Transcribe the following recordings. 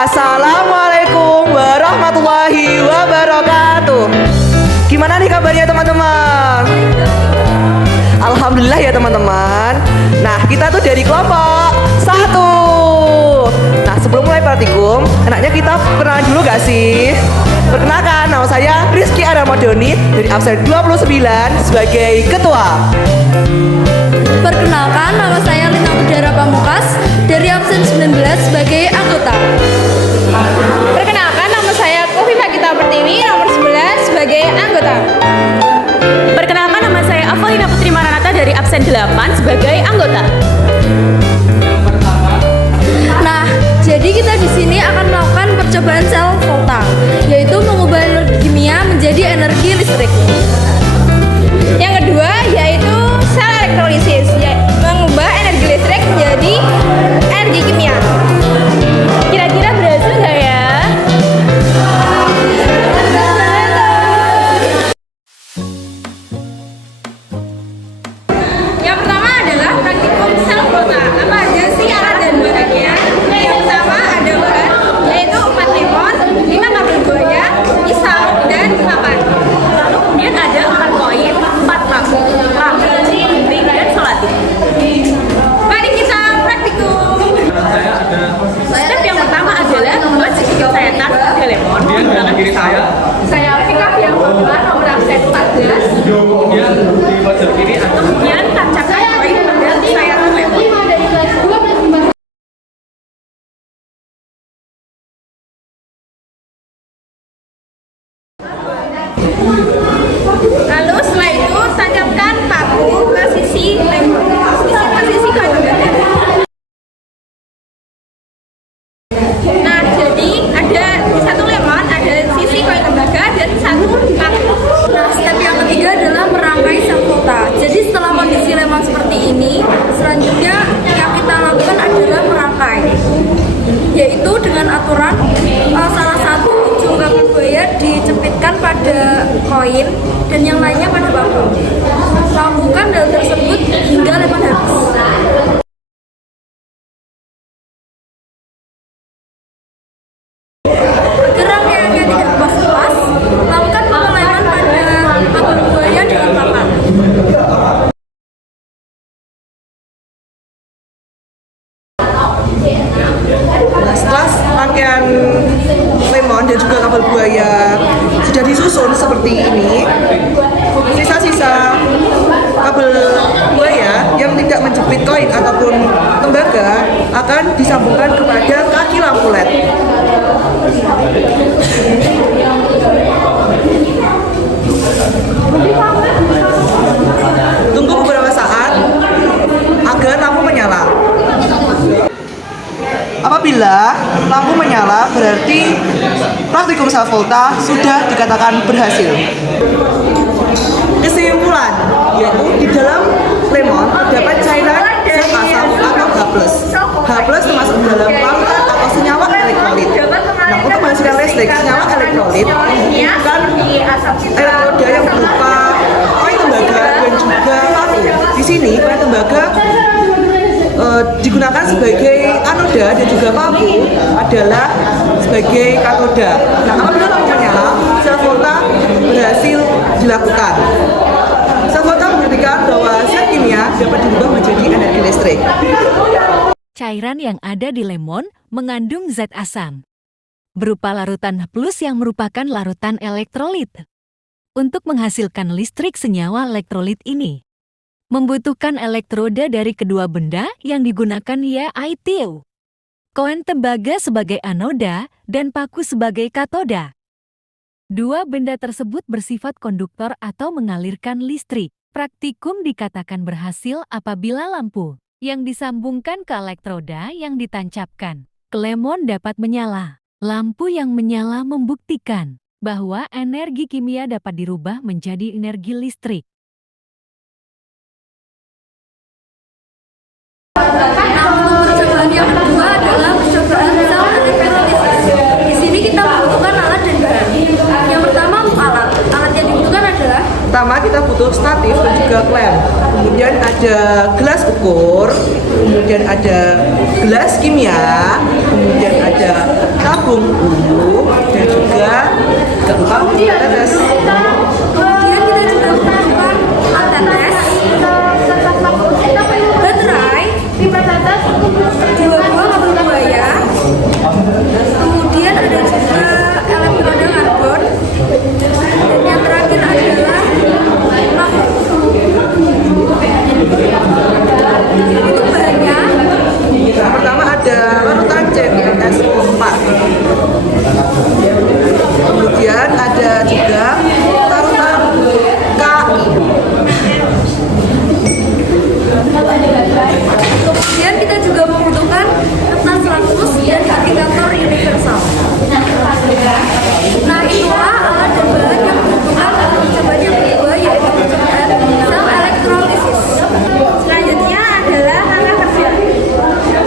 Assalamualaikum warahmatullahi wabarakatuh. Gimana nih kabarnya teman-teman? Alhamdulillah ya teman-teman. Nah, kita tuh dari kelompok 1. Nah, sebelum mulai praktikum, enaknya kita kenalan dulu gak sih? Perkenalkan, nama saya Rizky Aramadoni dari absen 29 sebagai ketua. Perkenalkan, nama saya Lina Udara Pamukas dari absen 19 sebagai anggota. Perkenalkan, nama saya Kofifah Gita Pertiwi nomor 11 sebagai anggota. Perkenalkan, nama saya Avalina Putri Maranata dari absen 8 sebagai anggota. Nah, jadi kita di sini akan melakukan percobaan sel volta, yaitu mengubah energi kimia menjadi energi listrik. Yang kedua yaitu sel elektrolisis, mengubah energi listrik menjadi energi kimia. Kira-kira berhasil nggak ya? Yang pertama adalah praktikum sel volta. Apa aja sih alat dan bahannya? Yang pertama ada bahan yaitu 4 lemon, 5 kabel buaya, pisau, dan papan. Lalu kemudian ada 4 koin, 4 lampu, ring, dan solatif. Mari kita praktikum. Step yang pertama adalah membuat segitiga sayatan pada lemon. Kemudian kiri saya, Saya pick up yang kedua nomor absen 14. kemudian di pojok kiri ada Kemudian tancapkan koin pada sayatan lemon. Lalu setelah itu tancapkan paku ke sisi lemon, ke sisi koin tembaga. Nah, jadi ada di satu lemon ada sisi koin tembaga dan satu paku. Nah, step yang ketiga adalah merangkai sel volta. Jadi setelah kondisi lemon seperti ini, selanjutnya yang kita lakukan adalah merangkai, yaitu dengan aturan salah satu ujung kabel buaya dicepitkan pada koin dan yang lainnya pada paku. Lakukan hal tersebut hingga lemon habis. Agar rangkaiannya tidak lepas, lakukan pengeleman pada kabel buaya dengan papan. Nah, setelah rangkaian lemon dan juga kabel buaya sudah disusun seperti ini, sisa-sisa kabel buaya yang tidak menjepit koin ataupun tembaga akan disambungkan kepada kaki lampu LED. Tunggu beberapa saat agar lampu menyala. Apabila lampu menyala, berarti praktikum sel volta sudah dikatakan berhasil. Kesimpulan, yaitu di dalam lemon terdapat cairan zat asam atau H+. H+ termasuk dalam larutan atau senyawa elektrolit. Nah, untuk menghasilkan listrik, senyawa elektrolit membutuhkan elektroda yang berupa koin tembaga dan juga paku. Di sini koin tembaga digunakan sebagai anoda dan juga paku adalah sebagai katoda. Nah, apabila lampu menyala, sel volta berhasil dilakukan. Sel volta membuktikan bahwa zat kimia dapat diubah menjadi energi listrik. Cairan yang ada di lemon mengandung zat asam, berupa larutan H+ yang merupakan larutan elektrolit. Untuk menghasilkan listrik senyawa elektrolit ini, membutuhkan elektroda dari kedua benda yang digunakan yaitu koin tembaga sebagai anoda dan paku sebagai katoda. Dua benda tersebut bersifat konduktor atau mengalirkan listrik. Praktikum dikatakan berhasil apabila lampu yang disambungkan ke elektroda yang ditancapkan ke lemon dapat menyala. Lampu yang menyala membuktikan bahwa energi kimia dapat dirubah menjadi energi listrik. Nah, untuk percobaan yang kedua adalah percobaan sel elektrolisis. Di sini kita membutuhkan alat dan bahan. Yang pertama, alat. Alat yang dibutuhkan adalah Pertama, kita butuh statif dan juga klem. Kemudian kemudian ada gelas ukur, kemudian ada gelas kimia, kemudian ada tabung U, dan juga gelombang tetes. Kemudian kita juga membutuhkan alat tetes, baterai, dua buah kabel buaya, kemudian ada juga elektroda karbon, dan yang terakhir adalah lampu. Itu bahannya. Yang pertama ada larutan CuSO4. Kemudian ada juga larutan KI. Kemudian kita juga membutuhkan kertas lantus dan indikator universal. Nah, itulah alat dan bahan yang dibutuhkan dalam percobaan yang kedua, yaitu percobaan sel elektrolisis. Selanjutnya adalah langkah kerja.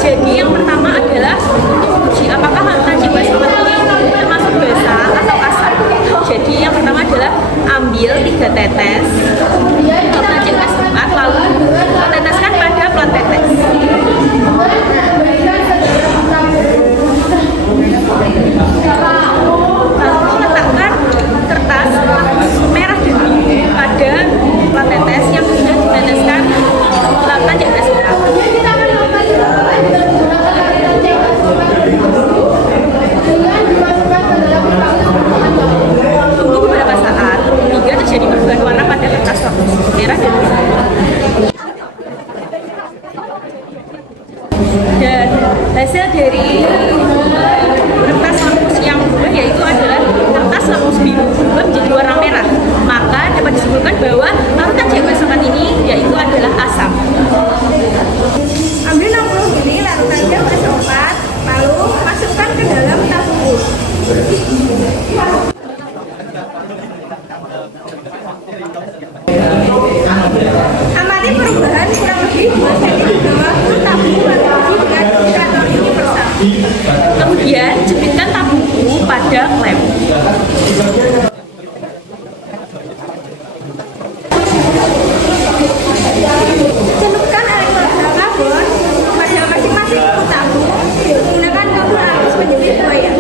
Jadi yang pertama adalah untuk uji apakah larutan CuSO4 ini termasuk basa atau asam. Jadi yang pertama adalah ambil 3 tetes larutan CuSO4 lalu teteskan pada plat tetes. Lalu letakkan kertas merah dan biru pada plat tetes yang sudah diteteskan larutan CuSO4. Tunggu beberapa saat hingga terjadi perubahan warna pada kertas merah dan biru. Dan hasil dari kertas lampu yang berubah yaitu adalah kertas lampu biru berubah menjadi warna merah. Maka dapat disimpulkan bahwa larutan CuSO4 ini yaitu adalah asam. Ambil 60 ml larutan CuSO4, lalu masukkan ke dalam tabung U. Amati perubahan kurang lebih 2 cm bawah tabung lalu dengan indikator universal. Kemudian jepitkan tabung U pada klem. Celupkan elektroda karbon pada masing-masing tabung menggunakan kabel arus penjepit buaya.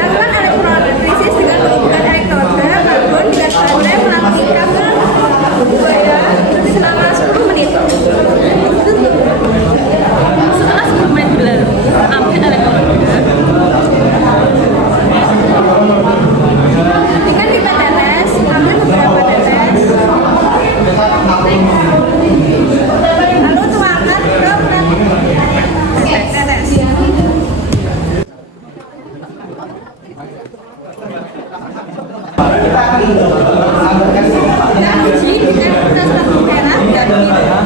Lakukan elektrolisis dengan menggunakan elektroda karbon dengan baterai melalui kabel buaya selama 10 menit. Setelah 10 menit berlalu, ambil elektroda. Dengan pipa tetes, ambil beberapa tetes. Lalu tuangkan ke plat tetes. Dan uji dengan kertas lampu merah dan biru.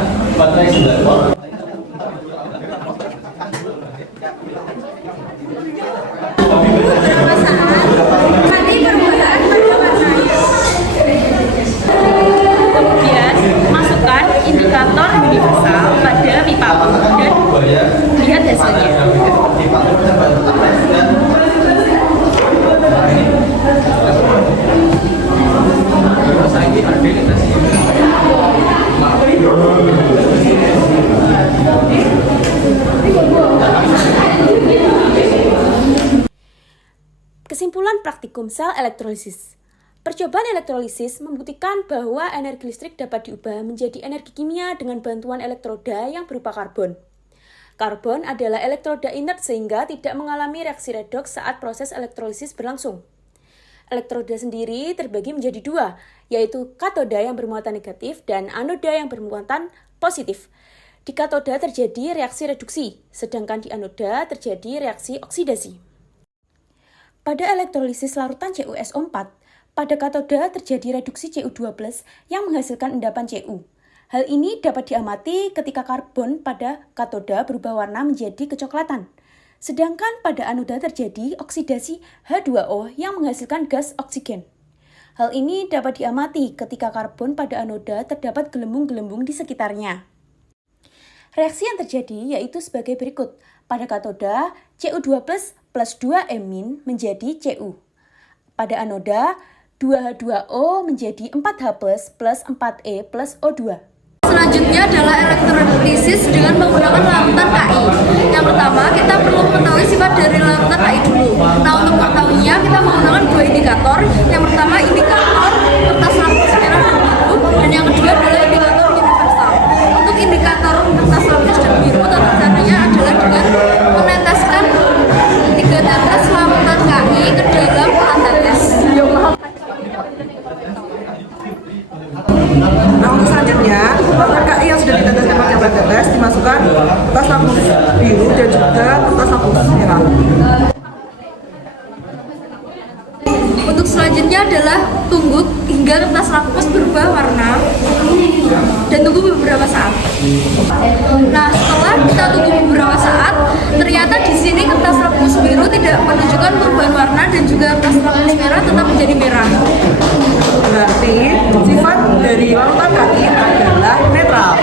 Beberapa saat, amati perubahan pada warnanya. Kemudian masukkan indikator universal pada pipa dan lihat hasilnya. Kesimpulan praktikum sel elektrolisis. Percobaan elektrolisis membuktikan bahwa energi listrik dapat diubah menjadi energi kimia dengan bantuan elektroda yang berupa karbon. Karbon adalah elektroda inert sehingga tidak mengalami reaksi redoks saat proses elektrolisis berlangsung. Elektroda sendiri terbagi menjadi 2, yaitu katoda yang bermuatan negatif dan anoda yang bermuatan positif. Di katoda terjadi reaksi reduksi, sedangkan di anoda terjadi reaksi oksidasi. Pada elektrolisis larutan CuSO4, pada katoda terjadi reduksi Cu2+ yang menghasilkan endapan Cu. Hal ini dapat diamati ketika karbon pada katoda berubah warna menjadi kecoklatan. Sedangkan pada anoda terjadi oksidasi H2O yang menghasilkan gas oksigen. Hal ini dapat diamati ketika karbon pada anoda terdapat gelembung-gelembung di sekitarnya. Reaksi yang terjadi yaitu sebagai berikut. Pada katoda, Cu2+ plus 2 emin menjadi Cu. Pada anoda, 2H2O menjadi 4H+, plus 4E plus O2. Selanjutnya adalah elektrolisis dengan menggunakan larutan KI. Yang pertama, kita perlu mengetahui sifat dari larutan KI dulu. Nah, untuk mengetahuinya, kita menggunakan dua indikator. Yang pertama, indikator kertas lapis merah dan biru, dan yang kedua adalah indikator universal. Untuk indikator kertas lapis dan biru, tata caranya adalah dengan meneteskan 3 tetes larutan KI ke dalam 4 tetes. Nah, untuk selanjutnya, larutan KI yang sudah diteteskan pakai bahan tetes dimasukkan kertas lapis biru dan juga kertas lapis merah. Untuk selanjutnya adalah tunggu hingga kertas lapis berubah warna dan tunggu beberapa saat. Nah, setelah kita tunggu beberapa saat, ternyata di sini kertas lapis biru tidak menunjukkan perubahan warna dan juga kertas lapis merah tetap menjadi merah. Berarti sifat dari larutan KI adalah netral.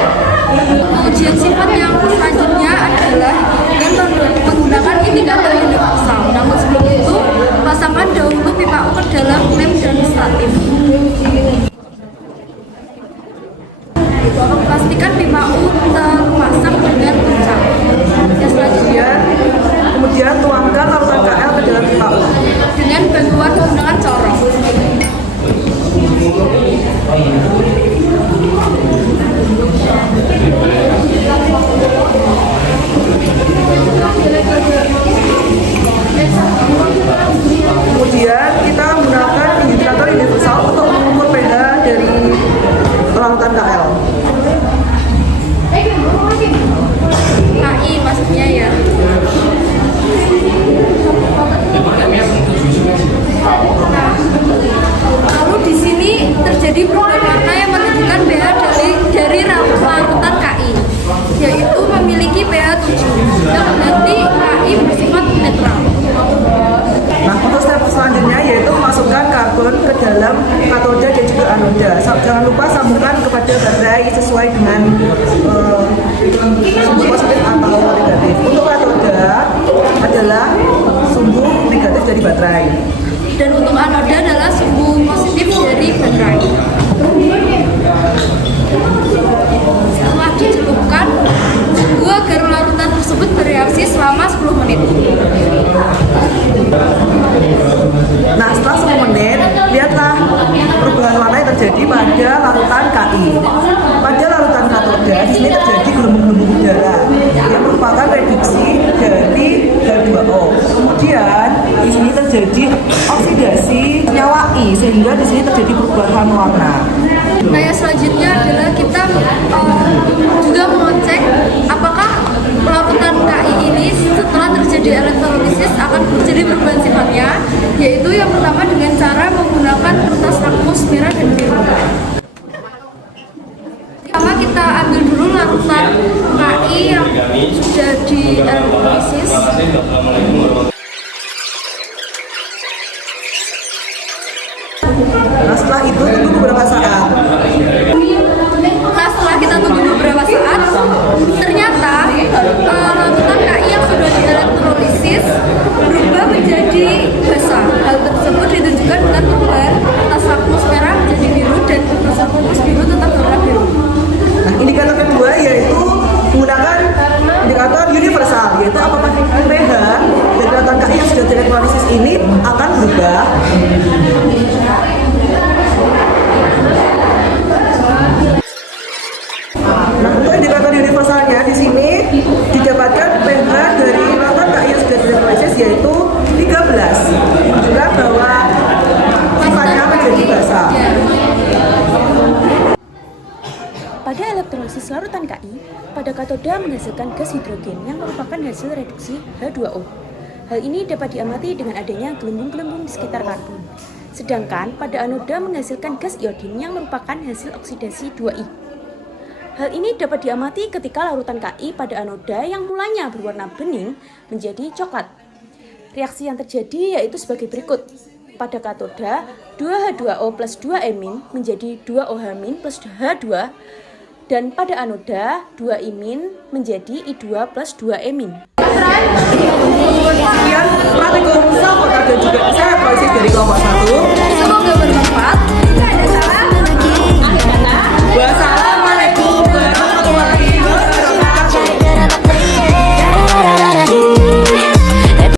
Ujian sifat yang selanjutnya adalah dengan menggunakan indikator universal. Namun sebelum itu, pasangkan dahulu pipa U ke dalam lem dan statif. Pastikan pipa U terpasang dengan kencang. Yang selanjutnya, Kemudian tuangkan larutan KL ke dalam pipa U. dengan bantuan menggunakan corong. Kemudian kita menggunakan indikator universal untuk mengukur pH dari larutan KL. KI maksudnya ya. Lalu di sini terjadi perubahan warna yang menunjukkan pH dari larutan KI, yaitu memiliki pH 7 yang berarti KI bersifat netral. Nah, untuk step selanjutnya yaitu memasukkan karbon ke dalam katoda dan juga anoda. Jangan lupa sambungkan kepada baterai sesuai dengan sumbu positif atau negatif. Untuk katoda adalah sumbu negatif dari baterai. Dan untuk anoda adalah sumbu positif dari baterai. Setelah dicelupkan, tunggu agar larutan tersebut bereaksi selama 10 menit. Nah, setelah 10 menit, lihatlah perubahan warna yang terjadi pada larutan KI. Pada larutan katoda, di sini terjadi gelembung-gelembung udara yang merupakan prediksi dari H2O. Kemudian, di sini terjadi oksidasi senyawa I, sehingga di sini terjadi perubahan warna. Nah, yang selanjutnya adalah kita juga mengecek apakah larutan KI ini setelah terjadi elektrolisis akan terjadi perubahan sifatnya, yaitu yang pertama dengan cara menggunakan kertas lakmus merah dan biru. Pertama kita ambil dulu larutan KI yang sudah di elektrolisis. Nah, setelah itu tunggu beberapa saat. Nah, setelah kita tunggu beberapa saat, ternyata larutan KI yang sudah dielektrolisis berubah menjadi basah. Hal tersebut ditunjukkan dengan perubahan kertas lakmus merah menjadi biru dan kertas lakmus biru tetap warna biru. Nah, indikator kedua yaitu menggunakan indikator universal, yaitu apakah pH dari larutan KI yang sudah dielektrolisis ini akan berubah. Nah, untuk indikator universalnya di sini didapatkan pH dari larutan KI yang sudah dielektrolisis yaitu 13, menunjukkan bahwa sifatnya menjadi basah. Pada elektrolisis larutan KI, pada katoda menghasilkan gas hidrogen yang merupakan hasil reduksi H2O. Hal ini dapat diamati dengan adanya gelembung-gelembung di sekitar karbon. Sedangkan pada anoda menghasilkan gas iodin yang merupakan hasil oksidasi 2I. Hal ini dapat diamati ketika larutan KI pada anoda yang mulanya berwarna bening menjadi coklat. Reaksi yang terjadi yaitu sebagai berikut. Pada katoda, 2H2O plus 2E- menjadi 2OH- plus H2, dan pada anoda, 2I- menjadi I2 plus 2E-. Sekian praktikum self-portrait dan juga saya elektrolisis dari kelompok 1. Semoga bermanfaat. bermanfaat